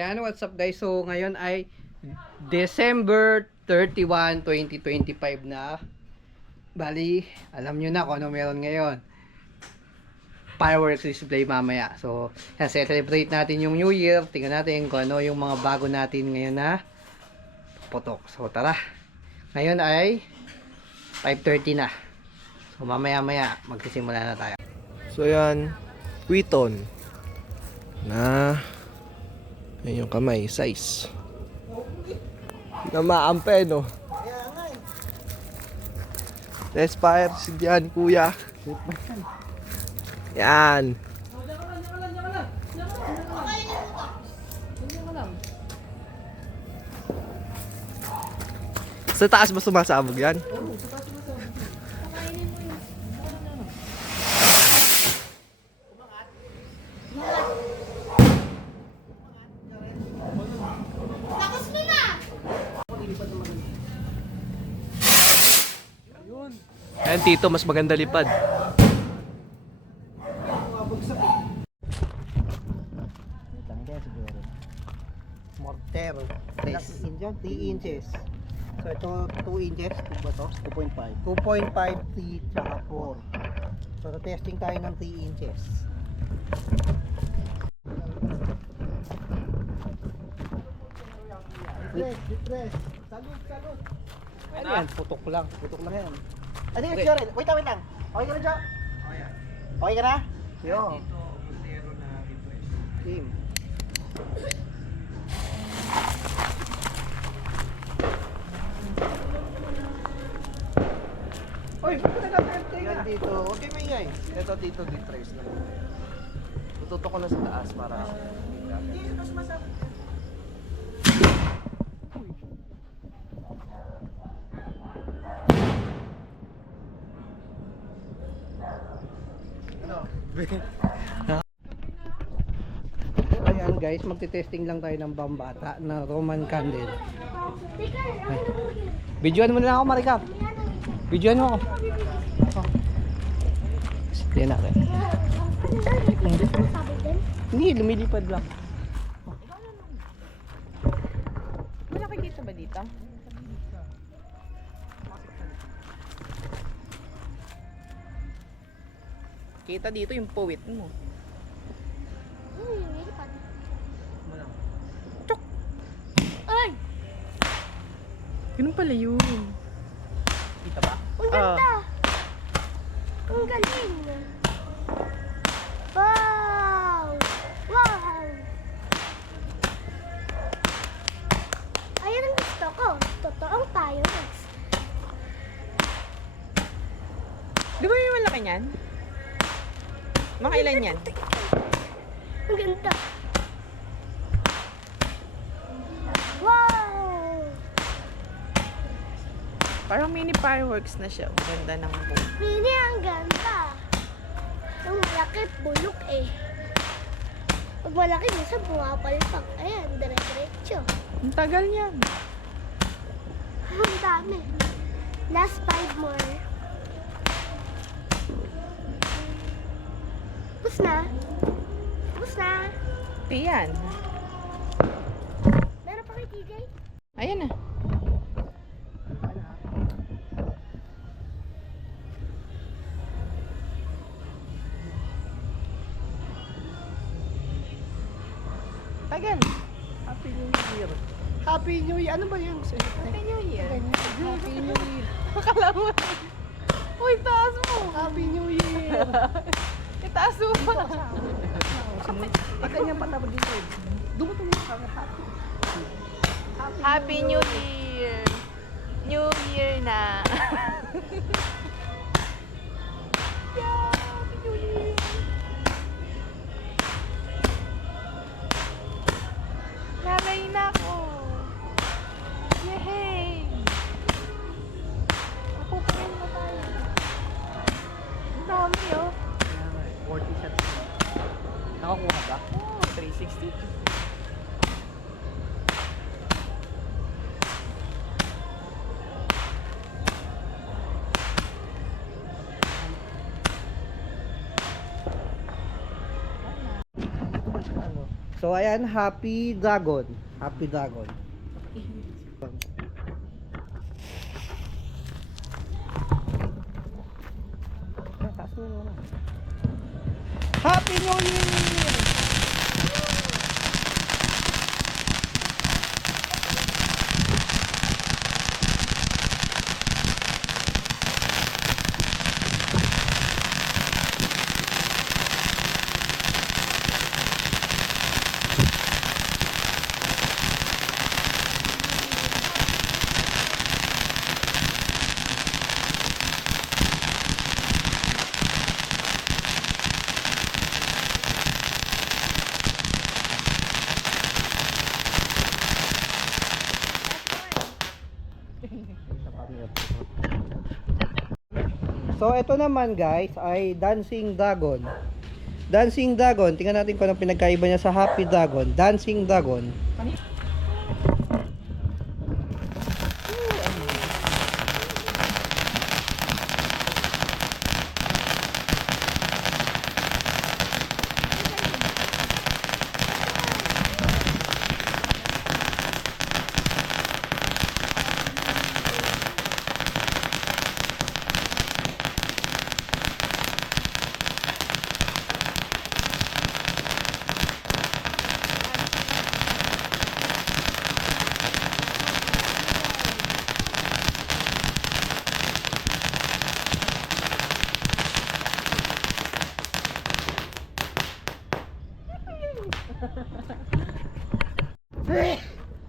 Yan, what's up guys? So ngayon ay December 31, 2025 na. Bali, alam nyo na kung ano meron ngayon. Fireworks display mamaya. So, celebrate natin yung New Year. Tingnan natin kung ano yung mga bago natin ngayon na putok. So, tara. Ngayon ay 5:30 na. So, mamaya-maya magsisimula na tayo. So yan, Quiton na ayun yung kamay, size na maampe, no? Let's fire si Diyan, kuya. Yan. Sa taas ba sumasabog yan? Ayan tito, mas maganda lipad. Morter. 3 inches. So ito 2 inches. Ito ba to? 2.5. 2.5, 3, tsaka 4. So testing tayo ng 3 inches. Depress. Salud. Ano yan? Putok lang yan. Ano yung Joren? Wait lang. Okay ka na, Jo? Okay ka na? Yo. Team. Oy, ba't nag-aperte ka? Yan dito. Okay, may ingay. Ito dito, di-trace na. Tututok ko na sa taas para Hindi, mas masama. Ayan guys, magte-testing lang tayo ng bambata na Roman candle. Videoan mo na lang ako, Marika. Videoan mo ako. Yan natin. Hindi, lumilipad lang. Malaki dito ba dito? Kita dito yung puwit mo. Chok! Ay! Ganun pala yun. Kita ba? Ang ganda! Ang galing! Wow! Wow! Ayan ang gusto ko. Totoong fireworks. Di ba yung malaki niyan? Makailan yan? Ang ganda! Wow! Parang mini fireworks na siya. Ang ganda ng buo. Mini, ang ganda! Ang malaki, bulok eh. Pag malaki, minsan pumapalpak. Ayan, dire-diretso. Ang tagal niyan. Ang dami. Last 5 more. Tapos na. Tiyan. Meron pa kay TJ? Ayan na. Tagal. Happy New Year. Happy New Year. Ano ba yung Happy New Year. Happy New Year. Akala mo. Uy, taas mo. Happy New Year. Itaas mo pa. Pag ganyan pa naman dito. Dumutulong ka ng happy. Happy New Year. New Year na. Yeah, Happy New Year. Nalay na ako. Yay! Ako pa rin na tayo. Ang dami oh. 40 shots. Nakakuha ba? Oh, 360. So, ayan, Happy Dragon. Happy Dragon. Happy New Year! So, ito naman guys ay Dancing Dragon. Dancing Dragon, tingnan natin kung anong pinagkaiba niya sa Happy Dragon. Dancing Dragon.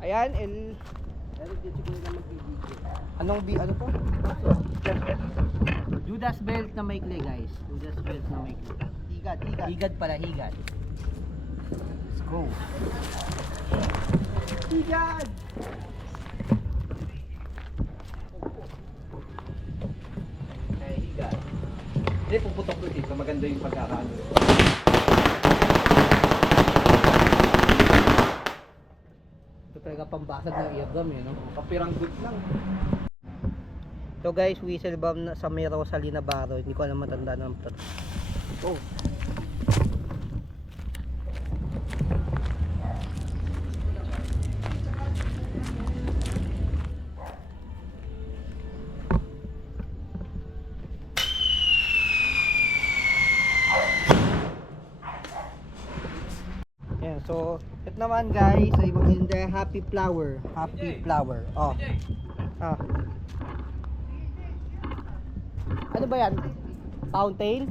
Ayan, ano to? Judas belt na maikli guys. Judas belt na maikli. Higad. Higad pala, higad. Let's go. Higad! Okay, higad. Hindi, puputok ko dito. Maganda yung pagkakaano. Ito talaga pambasag ng eardrum yun, no? Kapirang good lang. So guys, whistle bomb na sa may Rosalina Baro. Hindi ko alam matanda ng oh. Yeah, so ito naman guys ay maganda Happy Flower. Happy Flower. Oh. Ah. Ano ba yan? Fountain?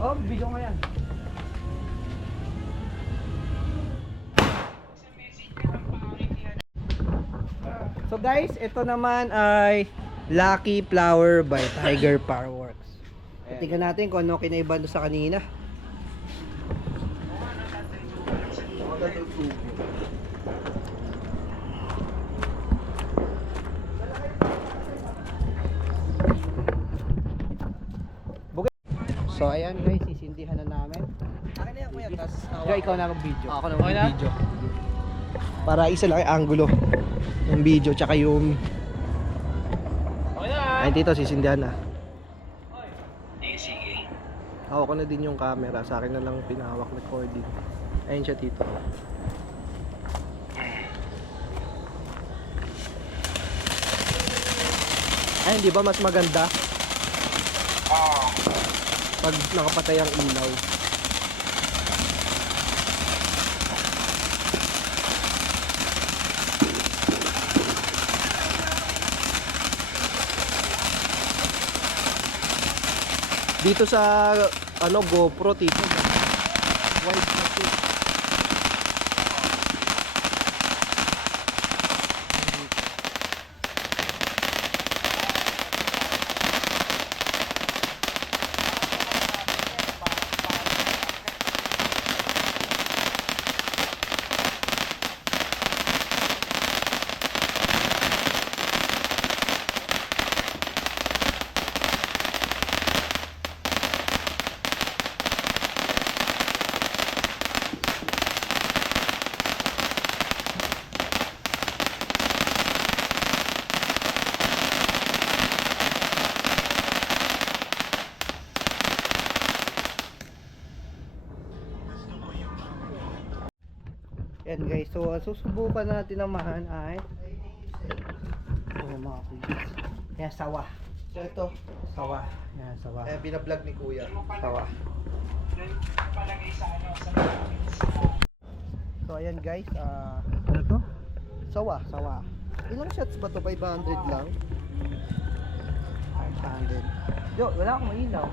Oh, video nga yan. So guys, ito naman ay Lucky Flower by Tiger Fireworks. Tingnan natin kung ano kinaiba doon sa kanina. So ayan guys, sisindihan na namin. Akin na yan, kuya. Tas Kaya ikaw na mag-video. Ako na mag-video. Para isa lang ang angulo ng video tsaka yung ay dito sisindihan na. Sige. Hawak ko na din yung camera, sa akin na lang pinahawak recording. Ayun siya dito. Ay, hindi ba mas maganda? Pag nakapatay ang ilaw. Dito sa ano GoPro tito. Wide kasi. Ayan guys, so ang susubukan natin naman ay yung mga kuya. Ayan, sawa. So ito, Sawa. Ayan, sawa. binablog ni Kuya. Sawa. So ayan guys, ano to? Sawa. Sawa. Ilang shots ba to? 500 lang? 500. Yo, wala akong mailaw.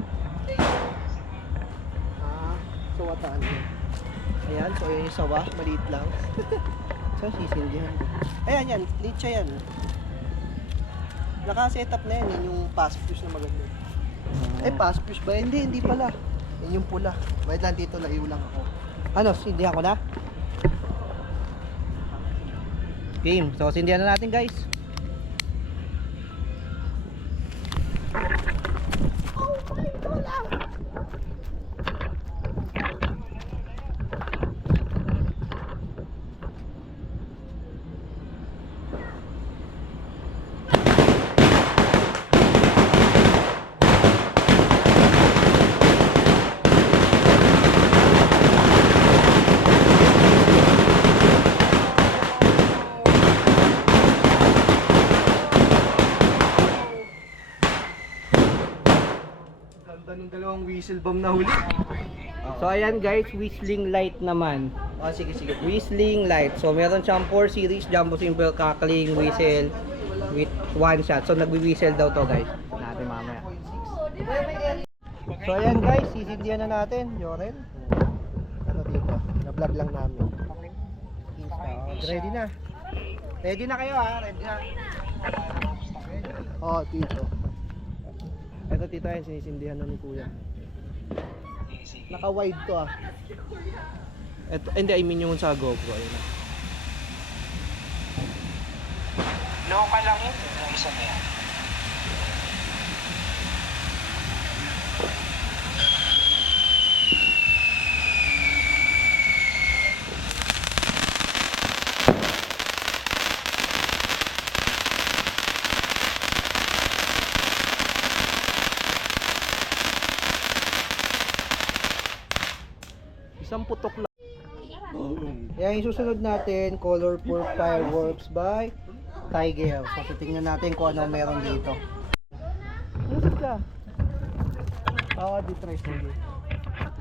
So wataan yun. Ayan, so yun yung sawa, maliit lang. So sisindihan. Ayan yan, licha yan. Naka-setup na yan, yun yung pass fuse na maganda. Eh, pass fuse ba? Hindi pala. Yan yung pula. Wait lang dito, laiw lang ako. Ano, sindihan ko na? Game. So sindihan na natin guys. Oh my God! Ganda ng dalawang whistle bomb na huli. So ayan guys, whistling light naman. Oh, sige. Whistling light. So meron siyang 4 series, jumbo simple, cackling, whistle with one shot. So nagwi-whistle daw to guys. Natin mamaya. So ayan guys, sisindihan na natin, Joren. Ano dito? Na-vlog lang namin. Ready na. Ready na kayo ha, ready na. Oh, dito. Ito tito yan, sinisindihan na ni kuya. Naka-wide to ah. Ito, hindi, I mean yung sa GoPro. Ayun na. Local lang yun, yung isa na yan. Isang putok lang. Yan yung susunod natin, Colorful Fireworks by Tiger. So titingnan natin kung ano meron dito. Musik ka. Oo, di try mo.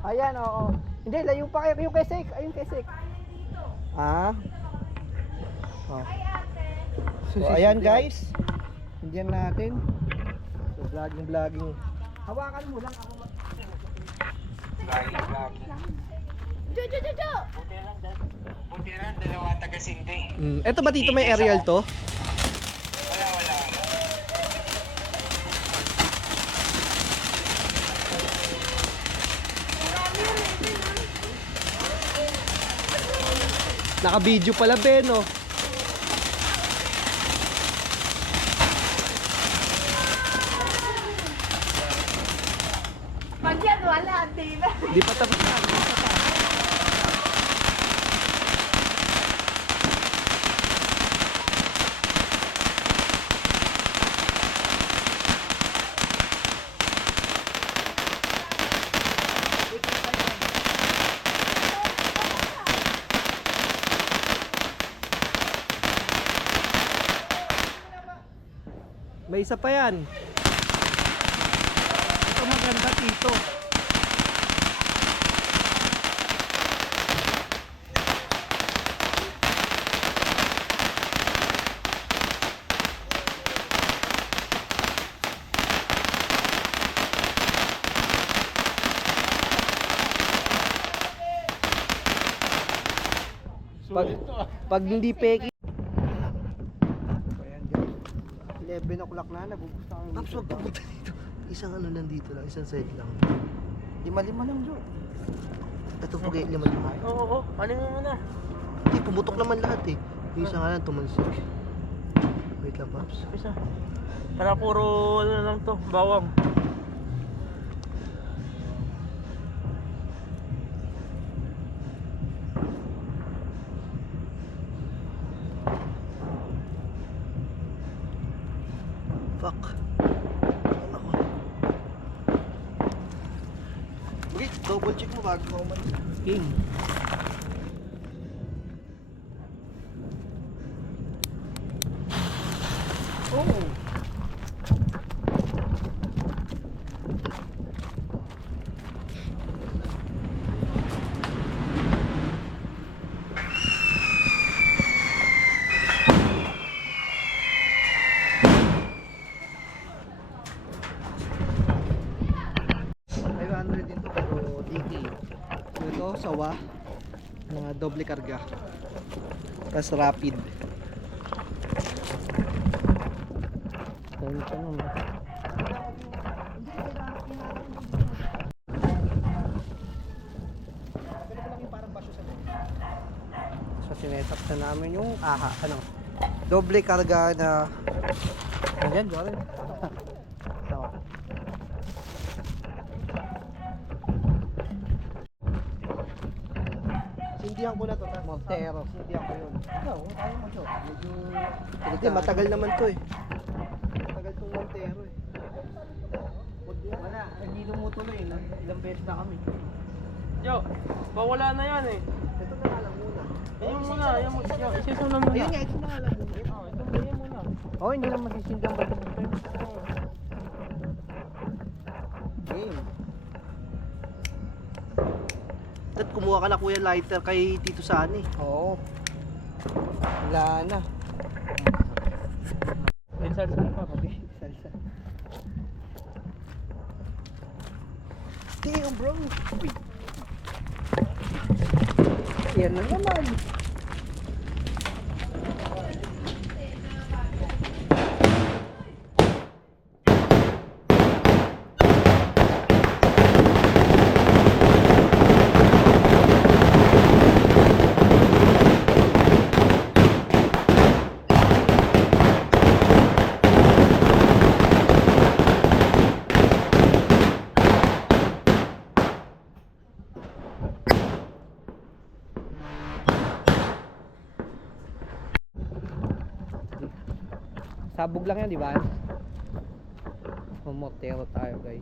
Ayan, oo. Hindi, layo pa kayo. Yung kay Sek. Ayun kay Sek. Ah. Oh. So ayan guys. Hindihan natin. So vlogging. Hawakan mo lang ako. Lagi. Jo! Buti lang, dalawa taga-sindi. Ito ba dito may aerial to? Wala. Naka-video pala, Ben, oh. Pag yan, wala, di ba? Di pa tapos na. May isa pa yan. Ito maganda dito. Pag hindi peki. Ayan guys. 11 o'clock na, nabubusta kami. Paps, wag pupunta dito. Isang ano lang dito lang, isang side lang. 5-5 lang, Jo. Ito po kayo 5-5. Oo, ano mo na? Hindi, pumutok naman lahat eh. Yung isa nga lang, tumansik. Wait lang, Paps. Isa. Para puro ano lang to, bawang. Fuck. Ako. Wait, double check mo bago ka umalis. King. Oo. dito pero DK. Ito, sawa. Mga doble karga. Tapos rapid. Ganun siya naman. So sinetak na namin yung doble karga na andyan, Jory. Sawa. Sindihan ko na to, Montero. Sindihan ko yun. Ikaw, tayo mo to. Medyo... Hindi, matagal naman to eh. Matagal tong Montero eh. Wala, hindi tumutuloy. Ilang beses na kami. Yo, bawala na yan eh. Ito na nga lang muna. Ayun muna, ayun muna. Yo, isa na muna. Ayun nga, ito na nga lang muna. Ayun muna. Oh, hindi lang masisindang ba ito? Game. Dad, kumuha ka na kuya lighter kay Tito Sani. Oo. Wala na. May salsa pa. Salsa. Damn bro. Uy. Yan na naman. Sabog lang yan, di ba? Mamotero tayo, guys.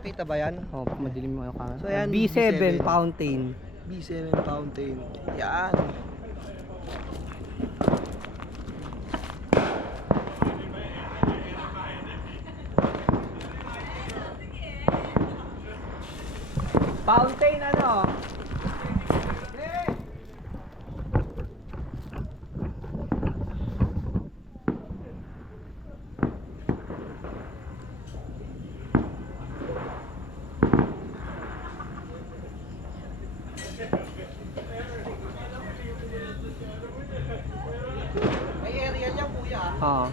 Nakita ba yan? Oh, madilim mo yung camera. So, yan, B7 B7 Fountain. B7 Fountain. Yan. Fountain ano? May area niya kuya. Oo.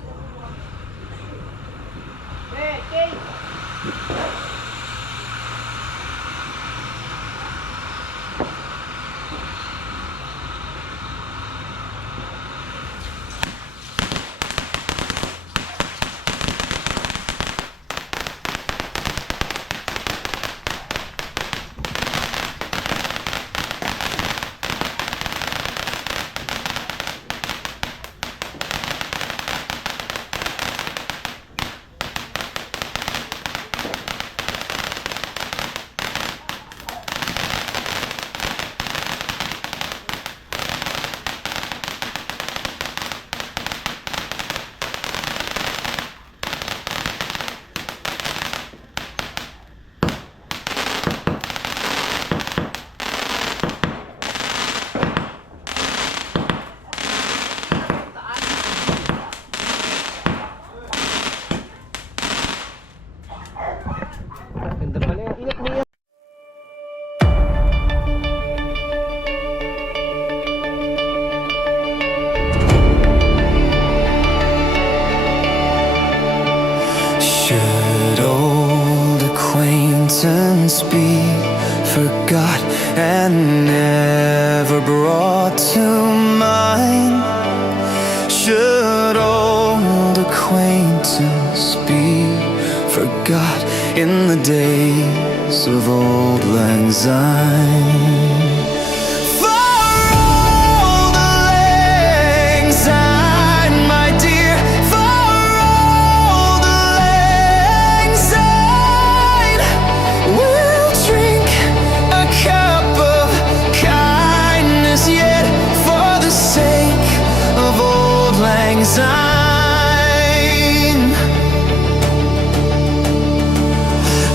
Ganda pala yung init niya. Should old acquaintance be forgot and never brought to mind? Should old acquaintance be forgot in the days of old lang syne.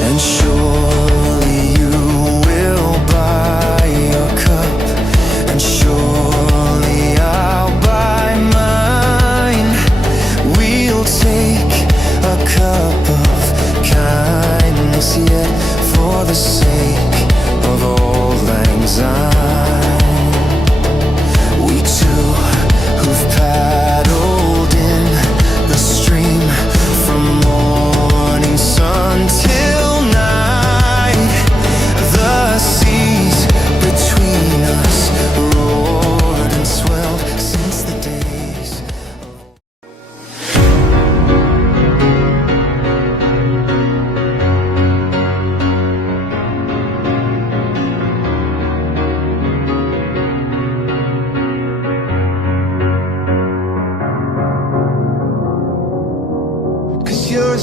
And surely you will buy your cup, and surely I'll buy mine. We'll take a cup of kindness yet, for the sake of old lang syne. We two who've paddled in the stream from morning sun till night. The seas between us roared and swelled since the days. Cause you're a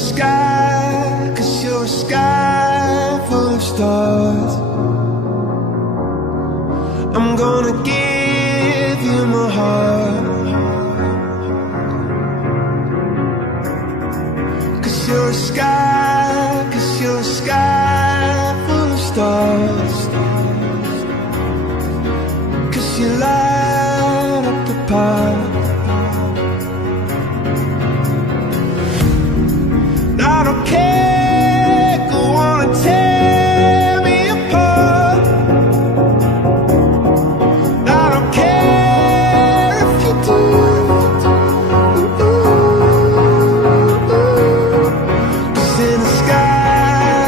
sky full of stars. I'm gonna give you my heart. Cause you're a sky full of stars. Cause you light up the path. I don't care, go on and tear me apart. I don't care if you do. Cause in the sky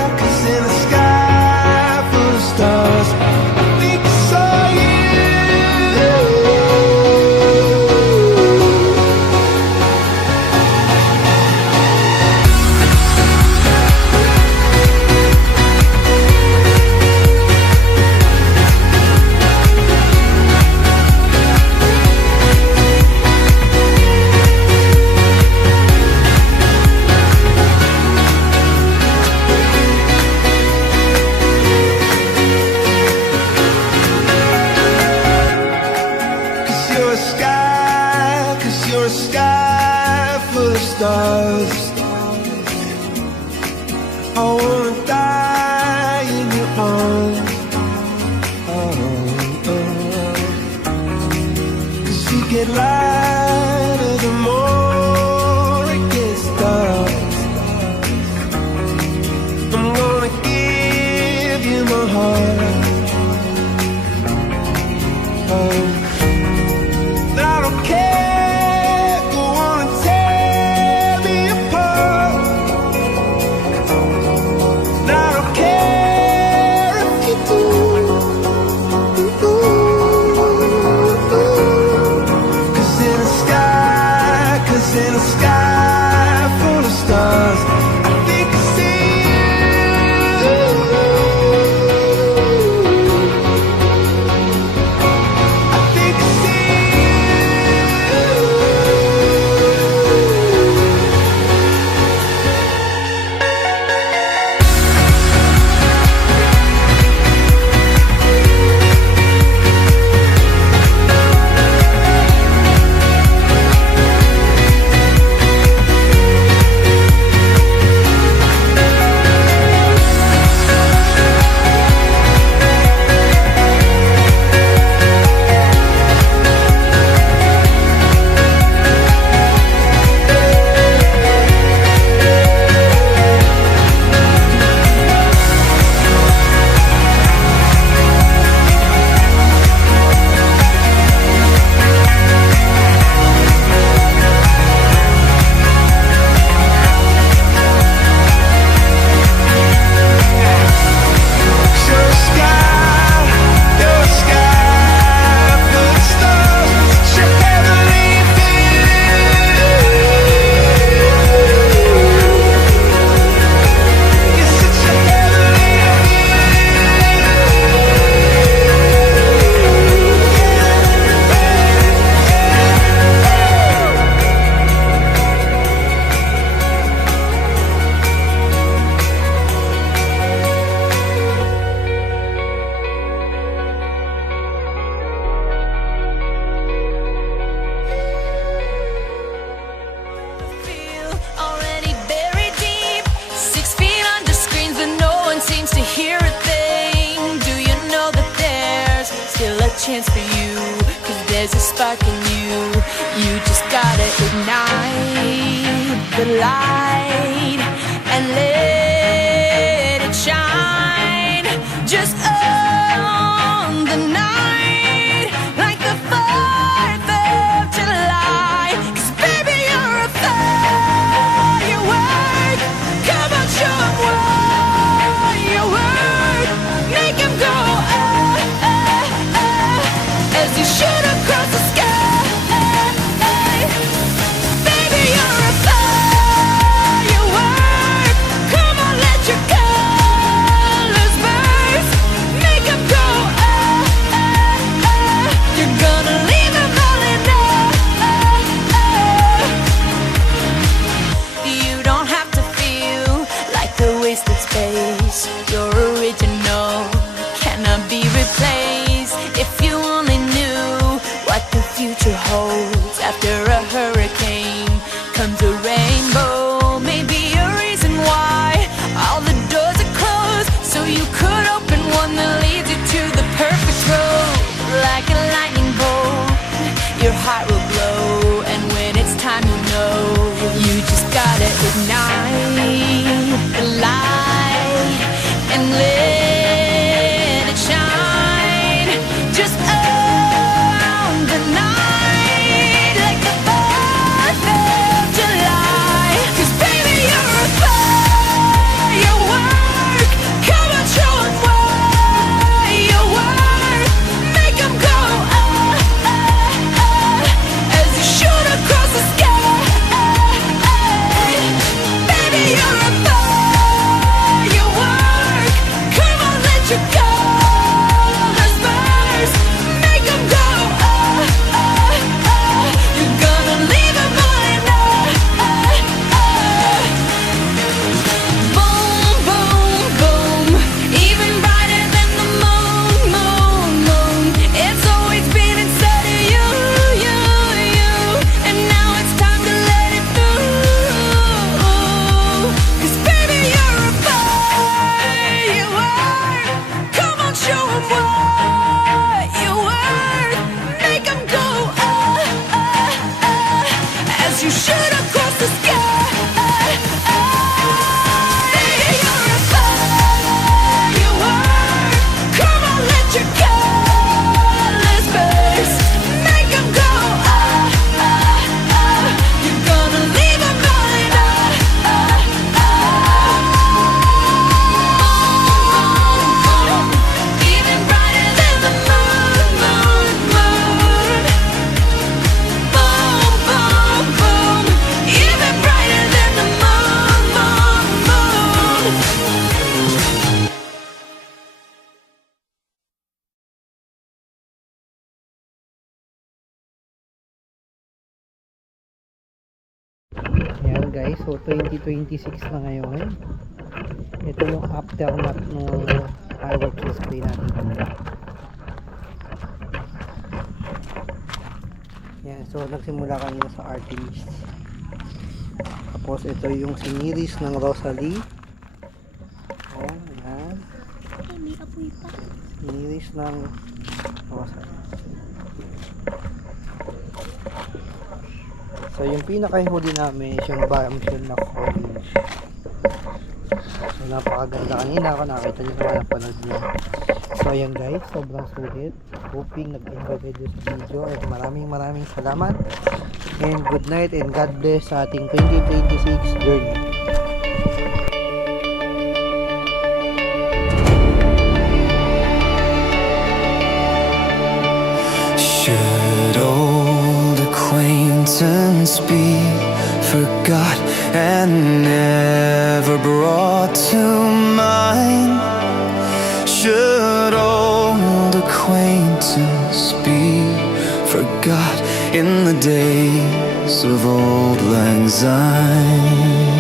full of stars, I think I saw you. Cause you're a sky full of stars. I wanna die in your arms. Cause you get lighter the more it gets dark. I'm gonna give you my heart. I don't care, go on and tear me apart. I don't care if you do. Cause in the chance for you, 'cause there's a spark in you. You just gotta ignite the light and let it shine. Just on the night, like the 4th of July. 'Cause baby, you're a firework. Come on, show 'em what you work. Make 'em go, as you shoot across the sky. Baby, you're a firework. Come on, let your colors burst. Make 'em go, you're gonna leave 'em all in awe. You don't have to feel like a wasted space. You're original, cannot be replaced. If you only knew what the future holds. After a hurricane comes a rainbow. Maybe a reason why all the doors are closed, so you could open one that leads you to the perfect road. Like a lightning bolt, your heart will glow, and when it's time, you know you just gotta ignite the light and let it shine. Just on the night, like the 4th of July. 'Cause baby, you're a firework. Come on, show 'em what you work. Make 'em go, as you shoot across the sky. Baby, you're a firework. Come on, let your colors burst. Make 'em go, you're gonna leave 'em all in awe. Boom, boom, boom, even brighter than the moon, moon, moon. It's always been inside of you, you, you, and now it's time to let it through. 'Cause baby, you're a firework. Come on, show 'em what you work. Make 'em go, as you shoot across the sky. Baby, you're a firework. Come on, let your colors burst. Make 'em go, you're gonna leave 'em all in awe. Even brighter than the moon, moon, moon. Boom, boom, boom, even brighter than the moon, moon, moon. Yan guys, so 2026 na ngayon. Ito yung aftermath ng fireworks display natin. Yan, so nagsimula kanina sa Artemis. Tapos ito yung siniris ng Rosalie. Oh, yan. Ay, may apoy pa. Siniris ng Rosalie. So yung pinakahuli namin is yung bombshell na orange. So napakaganda kanina ako, nakita nyo naman ang panood niya. So ayan guys, sobrang sulit. Hoping nag-enjoy kayo sa video, at maraming salamat. And good night and God bless sa ating 2026 journey. Should old acquaintance be forgot and never brought to mind? Should old acquaintance be forgot in the days of old lang syne?